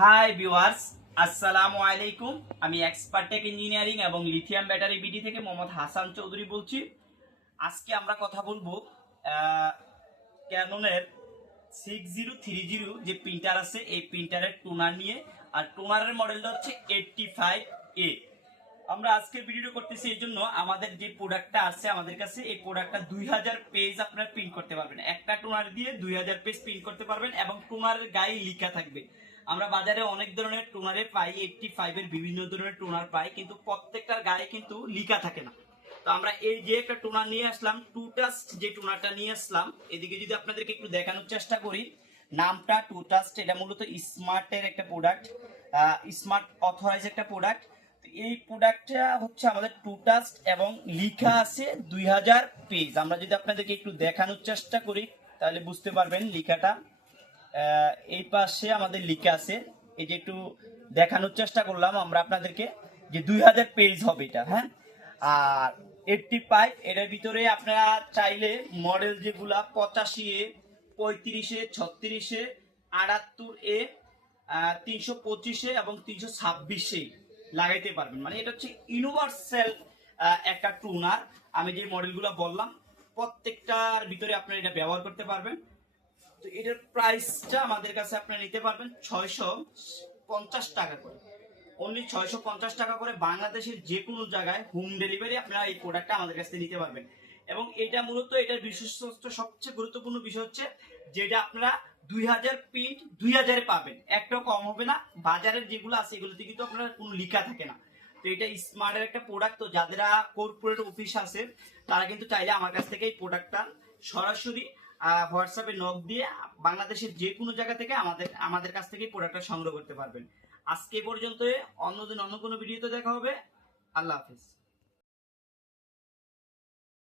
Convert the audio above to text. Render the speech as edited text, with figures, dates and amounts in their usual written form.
Hi viewers, আসসালামু আলাইকুম। আমি এক্সপার্ট টেক ইঞ্জিনিয়ারিং এবং লিথিয়াম ব্যাটারি বিডি থেকে মোহাম্মদ হাসান চৌধুরী বলছি। আজকে আমরা কথা বলবো ক্যাননের 6030 যে প্রিন্টার আছে এই প্রিন্টারের টোনার নিয়ে। আর টোনারের মডেলটা হচ্ছে 85A। আমরা আজকের ভিডিওটা করতেছি এই জন্য আমাদের যে প্রোডাক্টটা আছে আমাদের কাছে, এই প্রোডাক্টটা 2000 পেজ আপনারা প্রিন্ট করতে পারবেন। একটা টোনার দিয়ে 2000 পেজ প্রিন্ট করতে পারবেন এবং টোনারের গায়ে লেখা থাকবে। আমরা বাজারে অনেক ধরনের টোনারে পাই, 85 এর বিভিন্ন ধরনের টোনার পাই, কিন্তু প্রত্যেকটার গায়ে কিন্তু লেখা থাকে না। তো আমরা এই যে একটা টোনার নিয়ে আসলাম, টু টাস্ট যে টোনারটা নিয়ে আসলাম, এদিকে যদি আপনাদেরকে একটু দেখানোর চেষ্টা করি, নামটা টু টাস্ট। এটা মূলত স্মার্টের একটা প্রোডাক্ট, স্মার্ট অথরাইজ একটা প্রোডাক্ট। এই প্রোডাক্টটা হচ্ছে আমাদের টু টাস্ট এবং লেখা আছে 2000 পেজ। আমরা যদি আপনাদেরকে একটু দেখানোর চেষ্টা করি তাহলে বুঝতে পারবেন লেখাটা। এই পাশে আমাদের লেখা আছে, এই যে একটু দেখানোর চেষ্টা করলাম আমরা আপনাদেরকে যে 2000 পেজ হবে এটা, হ্যাঁ। আর 85 এটার ভিতরে আপনারা চাইলে মডেল যেগুলা 85A, 35A, 36A, 78A, 325A এবং 326A লাগাইতে পারবেন। মানে এটা হচ্ছে ইউনিভার্সাল একটা টুনার। আমি যে মডেলগুলো বললাম প্রত্যেকটার ভিতরে আপনারা এটা ব্যবহার করতে পারবেন। তো এটার প্রাইসটা আমাদের কাছে আপনারা নিতে পারবেন 650 টাকা করে, অনলি 650 টাকা করে। বাংলাদেশের যে কোনো জায়গায় হোম ডেলিভারি আপনারা এই প্রোডাক্টটা আমাদের কাছ থেকে নিতে পারবেন। এবং এটা মূলত এটার বিশেষত্ব, সবচেয়ে গুরুত্বপূর্ণ বিষয় হচ্ছে যেটা আপনারা 2000 প্রিন্ট 2000-এ পাবেন, একটাও কম হবে না। বাজারের যেগুলো আছে এগুলোতে কিন্তু আপনারা কোনো লেখা থাকে না। তো এটা স্মার্টের একটা প্রোডাক্ট। তো যাদের কর্পোরেট অফিস আছে তারা কিন্তু চাইলে আমার কাছ থেকে এই প্রোডাক্টটা সরাসরি হোয়াটসঅ্যাপে নক দিয়ে বাংলাদেশের যে কোনো জায়গা থেকে আমাদের কাছ থেকে প্রোডাক্টটা সংগ্রহ করতে পারবেন। আজকে পর্যন্ত, অন্যদিন অন্য কোনো ভিডিওতে দেখা হবে। আল্লাহ হাফেজ।